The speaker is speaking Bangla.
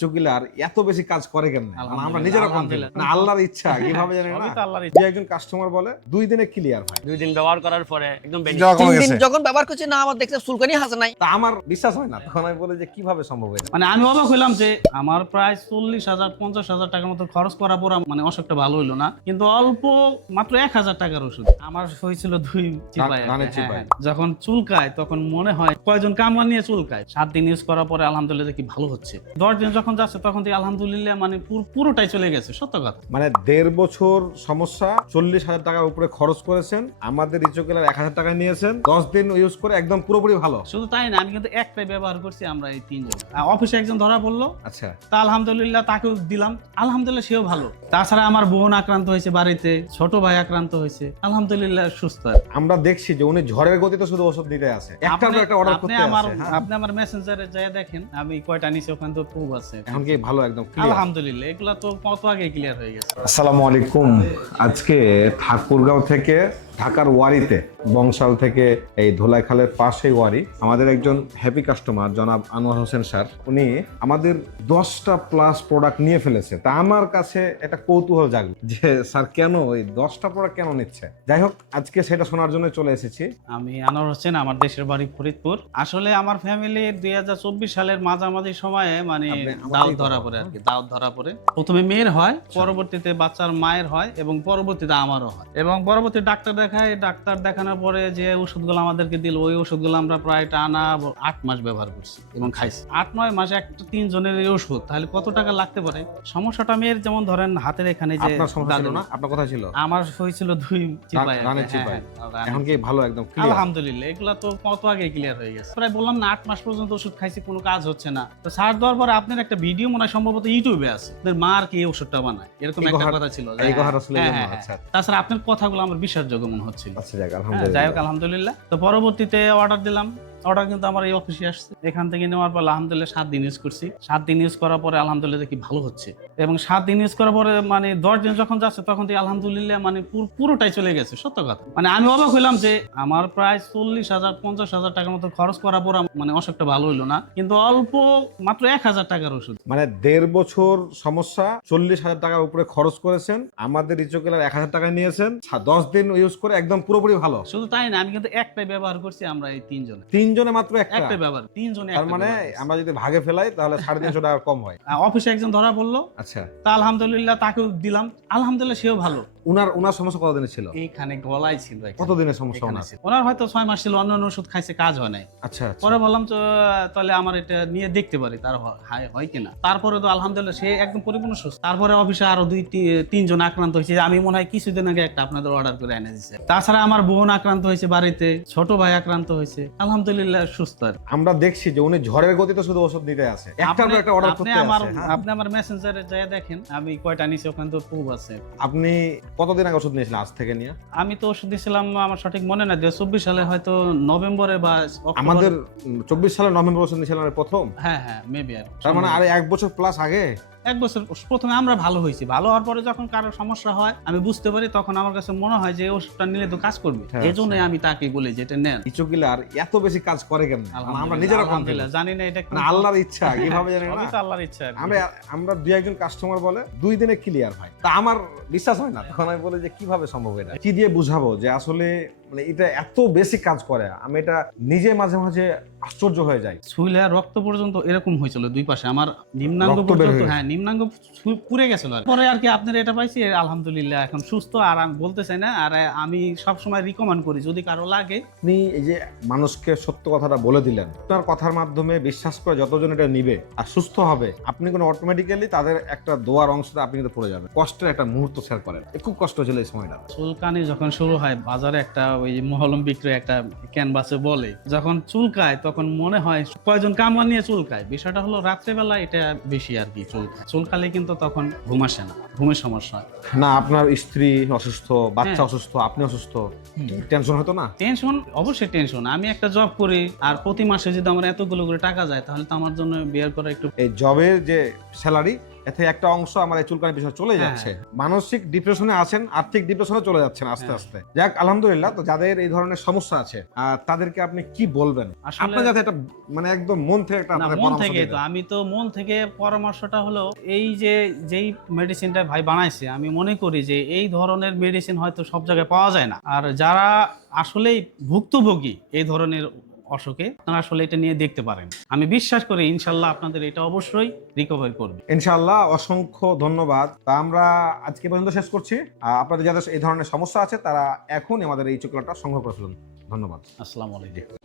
চুকিলার এত বেশি কাজ করে কেন? আমরা নিজেরা কনফিডেন্ট না, আল্লাহর ইচ্ছা কিভাবে জানি না। যে একজন কাস্টমার বলে 2 দিনে ক্লিয়ার হয়, 2 দিন ব্যবহার করার পরে একদম 3 দিন যখন ব্যবহার করছি না, আমার দেখতে চুলকানি হাসে নাই। তা আমার বিশ্বাস হয় না, তখন আমি বলি যে কিভাবে সম্ভব এটা। মানে আমি অবাক হইলাম যে আমার প্রায় 40,000-50,000 টাকার মতো খরচ করার পর মানে অসুখটা ভালো হইলো না, কিন্তু অল্প মাত্র 1,000 টাকার ওষুধ আমার হয়েছিল 2 চিপায়। রানের চিপায়। যখন চুলকায় তখন মনে হয় কয়জন কামলা নিয়ে চুলকায়। 7 দিন ইউজ করার পরে আলহামদুলিল্লাহ দেখি ভালো হচ্ছে। 10 দিন যখন যাচ্ছে তখন থেকে আলহামদুলিল্লাহ মানে পুরোটাই চলে গেছে, সত্য কথা। মানে 1.5 বছর সমস্যা, 40,000 টাকার উপরে খরচ করেছেন, আমাদের ইচোকিলার 1,000 টাকা নিয়েছেন, 10 দিন ইউজ করে একদম পুরোপুরি ভালো। শুধু তাই না, আমি কিন্তু একটাই ব্যবহার করছি, আমরা এই 3 জন। অফিসে একজন ধরা পড়লো, আচ্ছা, তা আলহামদুলিল্লাহ তাকেও দিলাম, আলহামদুলিল্লাহ সেও ভালো। তাছাড়া আমার বোন আক্রান্ত হয়েছে বাড়িতে, ছোট ভাই আক্রান্ত হয়েছে, আলহামদুলিল্লাহ সুস্থ। আমরা দেখছি যে উনি ঝড়ের গতিতে শুধু ওষুধ দিতে আছে, একটার পর একটা অর্ডার করতে আছে। আপনি আমার মেসেঞ্জারে যায় দেখেন, আমি কয়টা নিছি ওখানে তো প্রুফ আছে। এখন কি ভালো একদম ক্লিয়ার? আলহামদুলিল্লাহ এগুলা তো কত আগে ক্লিয়ার হয়ে গেছে। আসসালামু আলাইকুম। আজকে ঠাকুরগাঁও থেকে ঢাকার ওয়ারিতে, বংশাল থেকে এই ধোলাইখালের পাশেই ওয়ারি, আমাদের একজন হ্যাপি কাস্টমার জনাব আনোয়ার হোসেন স্যার, উনি আমাদের 10টা প্লাস প্রোডাক্ট নিয়ে ফেলেছে। তা আমার কাছে একটা কৌতূহল জাগলো যে স্যার কেন এই 10টা প্রোডাক্ট কেন নিচ্ছে। যাই হোক, আজকে সেটা শোনার জন্য চলে এসেছি। আমি আনোয়ার হোসেন, আমার দেশের বাড়ি ফরিদপুর। আসলে আমার ফ্যামিলি 2024 সালের মাঝামাঝি সময়ে মানে দাউদ ধরা পড়ে আর কি, দাউদ ধরা পড়ে। প্রথমে মেয়ের হয়, পরবর্তীতে বাচ্চার মায়ের হয়, এবং পরবর্তীতে আমারও হয়। এবং পরবর্তী ডাক্তার দেখায়, ডাক্তার দেখানোর পরে যে ওষুধগুলো আমাদেরকে দিল, ওই ওষুধগুলো আমরা প্রায় টানা 8 মাস ব্যবহার করছি এবং খাইছি। 8-9 মাসে একটা 3 জনের এই ওষুধ, তাহলে কত টাকা লাগতে পারে? সমস্যাটা মেয়ের যেমন ধরেন হাতের এখানে যে আপনার সমস্যা ছিল না, আপনার কথা ছিল? আমার হয়েছিল 2 চিপায়। রানের চিপায়। এখন কি ভালো একদম ক্লিয়ার? আলহামদুলিল্লাহ এগুলা তো কত আগে ক্লিয়ার হয়ে গেছে। প্রায় বললাম না, 8 মাস পর্যন্ত ওষুধ খাইছি, কোনো কাজ হচ্ছে না। তো সার্চ দেওয়ার পরে আপনার একটা ভিডিও মনে হয় সম্ভবত ইউটিউবে আছে, আপনার মা আর কি এই ওষুধটা বানায়, এরকম একটা কথা ছিল। এই কথাটা আসলে আচ্ছা। তাছাড়া আপনার কথাগুলো আমার বিশ্বাসযোগ্য মনে হচ্ছিল। আচ্ছা, যাক আলহামদুলিল্লাহ। যাই হোক আলহামদুলিল্লাহ। তো পরবর্তীতে অর্ডার দিলাম, অর্ডার কিন্তু আমার এই অফিসে আসছে। এখান থেকে নেওয়ার পর আলহামদুলিল্লাহ 7 দিন ইউজ করছি। 7 দিন ইউজ করার পরে আলহামদুলিল্লাহ দেখি ভালো হচ্ছে, এবং 7 দিন ইউজ করার পরে মানে 10 দিন যখন যাচ্ছে তখন থেকে আলহামদুলিল্লাহ মানে পুরোটাই চলে গেছে, সত্য কথা। মানে আমি অবাক হইলাম যে আমার প্রায় 40,000-50,000 টাকার মতো খরচ করার পর মানে অসুখটা ভালো হইলো না, কিন্তু অল্প মাত্র 1,000 টাকার ওষুধ। মানে 1.5 বছর সমস্যা, 40,000 টাকার উপরে খরচ করেছেন, আমাদের ইচোকিলার 1,000 টাকা নিয়েছেন, 10 দিন ইউজ করে একদম পুরোপুরি ভালো। শুধু তাই না, আমি কিন্তু একটাই ব্যবহার করছি, আমরা এই 3 জন। 3 জনে মাত্র একটা ব্যবহার, 3 জনে। তার মানে আমরা যদি ভাগে ফেলাই তাহলে 350 টাকা কম হয়। অফিসে একজন ধরা পড়লো, আচ্ছা, তা আলহামদুলিল্লাহ তাকেও দিলাম, আলহামদুলিল্লাহ সেও ভালো। উনার সমস্যা কতদিনের ছিল? এইখানে গলায় ছিল। কতদিনের সমস্যা ওনার হয়তো 6 মাস ছিল, অন্য ওষুধ খাইছে, কাজ হয় নাই। আচ্ছা, পরে বললাম তো তাহলে আমার এটা নিয়ে দেখতে পারি তার হয় কিনা। তারপরে তো আলহামদুলিল্লাহ সে একদম পরিপূর্ণ সুস্থ। তারপরে অফিসে আরো 2-3 জন আক্রান্ত হয়েছে, আমি মনে হয় কিছুদিন আগে একটা আপনাদের অর্ডার করে এনে দিয়েছে। তাছাড়া আমার বোন আক্রান্ত হয়েছে বাড়িতে, ছোট ভাই আক্রান্ত হয়েছে, আলহামদুলিল্লাহ সুস্থ। আমরা দেখছি যে উনি ঝড়ের গতিতে শুধু ওষুধ দিতে আছে, একটার পর একটা অর্ডার করতে আছে। আপনি আমার মেসেঞ্জারে যায় দেখেন, আমি কয়টা নিছি ওখানে তো প্রুফ আছে। আপনি কতদিন আগে ওষুধ নিয়েছিলেন আজ থেকে নিয়ে? আমি তো ওষুধ দিয়েছিলাম, আমার সঠিক মনে নাই, 2024 সালে হয়তো নভেম্বরে বা আমাদের 24 সালের নভেম্বর ওষুধ নিয়েছিলেন প্রথম। হ্যাঁ, মেবি। তার মানে আরে 1 বছর প্লাস আগে। 1 বছর প্রথমে আমরা ভালো হয়েছি, ভালো হওয়ার পরে যখন কারো সমস্যা হয় আমি বুঝতে পারি, তখন আমার কাছে মনে হয় যে ওষুধটা নিলে তো কাজ করবে, এই জন্য আমি তাকে বলি যে এটা নেন। ইচোকিলার এত বেশি কাজ করে কেন? আমরা নিজেরা কনফিডেন্ট জানি না, এটা আল্লাহর ইচ্ছা কিভাবে জানি না। এটা আল্লাহর ইচ্ছা। আমরা 2-1 কাস্টমার বলে 2 দিনে ক্লিয়ার হয়, তা আমার বিশ্বাস হয় না। তখন আমি বলি যে কিভাবে সম্ভব এটা, কি দিয়ে বুঝাবো যে আসলে মানে এটা এত বেশি কাজ করে। আমি এটা নিজে মাঝে মাঝে আশ্চর্য হয়ে যাই। শুইলা রক্ত পর্যন্ত এরকম হয়েছিল 2 পাশে, আমার নিম্নাঙ্গ পর্যন্ত, হ্যাঁ নিম্নাঙ্গ পুড়ে গেছিল। পরে আর কি আপনার এটা পাইছি, আলহামদুলিল্লাহ এখন সুস্থ। আর আমি বলতে চাই না, আর আমি সবসময় রিকমেন্ড করি যদি কারো লাগে। আপনি এই যে মানুষকে সত্য কথাটা বলে দিলেন, আপনার কথার মাধ্যমে বিশ্বাস করে যতজন এটা নিবে আর সুস্থ হবে, আপনি কোনো অটোমেটিক্যালি তাদের একটা দোয়ার অংশটা আপনি কিন্তু পড়ে যাবেন। কষ্টের একটা মুহূর্ত শেয়ার করেন, খুব কষ্ট ছিল এই সময়টা। চুলকানি যখন শুরু হয়, বাজারে একটা ওই মহলম বিক্রি একটা ক্যানভাসে বলে, যখন চুলকায় তখন মনে হয় কয়জন কামলা নিয়ে চুলকায়। বিষয়টা হলো রাত্রেবেলা এটা বেশি আর কি চুলকালে, কিন্তু তখন ঘুম আসে না, ঘুমের সমস্যা হয় না। আপনার স্ত্রী অসুস্থ, বাচ্চা অসুস্থ, আপনি অসুস্থ, টেনশন হতো না? টেনশন, অবশ্যই টেনশন। আমি একটা জব করি, আর প্রতি মাসে যদি আমার এতগুলো করে টাকা যায়, তাহলে তো আমার জন্য বিয়ার করা একটু। এই জবের যে স্যালারি এতে একটা অংশ আমার এই চুলকানির পিছনে চলে যাচ্ছে। মানসিক ডিপ্রেশনে আছেন, আর্থিক ডিপ্রেশনে চলে যাচ্ছেন আস্তে আস্তে। যাক আলহামদুলিল্লাহ। তো যাদের এই ধরনের সমস্যা আছে তাদেরকে আপনি কি বলবেন? আসলে- আপনার যাতে একটা মানে একদম মন থেকে একটা না, আপনাদের মন পরামর্শ থেকে দিয়ে তো দেন। আমি তো মন থেকে পরামর্শটা হলো এই যে যেই মেডিসিনটা ভাই বানাইছে, আমি মনে করি যে এই ধরনের মেডিসিন হয়তো সব জায়গায় পাওয়া যায় না। আর যারা আসলেই ভুক্তভোগী এই ধরনের অসুখে, আপনারা আসলে এটা নিয়ে দেখতে পারেন। আমি বিশ্বাস করি ইনশাল্লাহ আপনাদের এটা অবশ্যই রিকভারি করবে। ইনশাআল্লাহ, অসংখ্য ধন্যবাদ। তা আমরা আজকে পর্যন্ত শেষ করছি। আপনাদের যাদের এই ধরনের সমস্যা আছে তারা এখনই আমাদের এই চুকলাটা সংগ্রহ করে ফেলুন। ধন্যবাদ। আসসালামু আলাইকুম।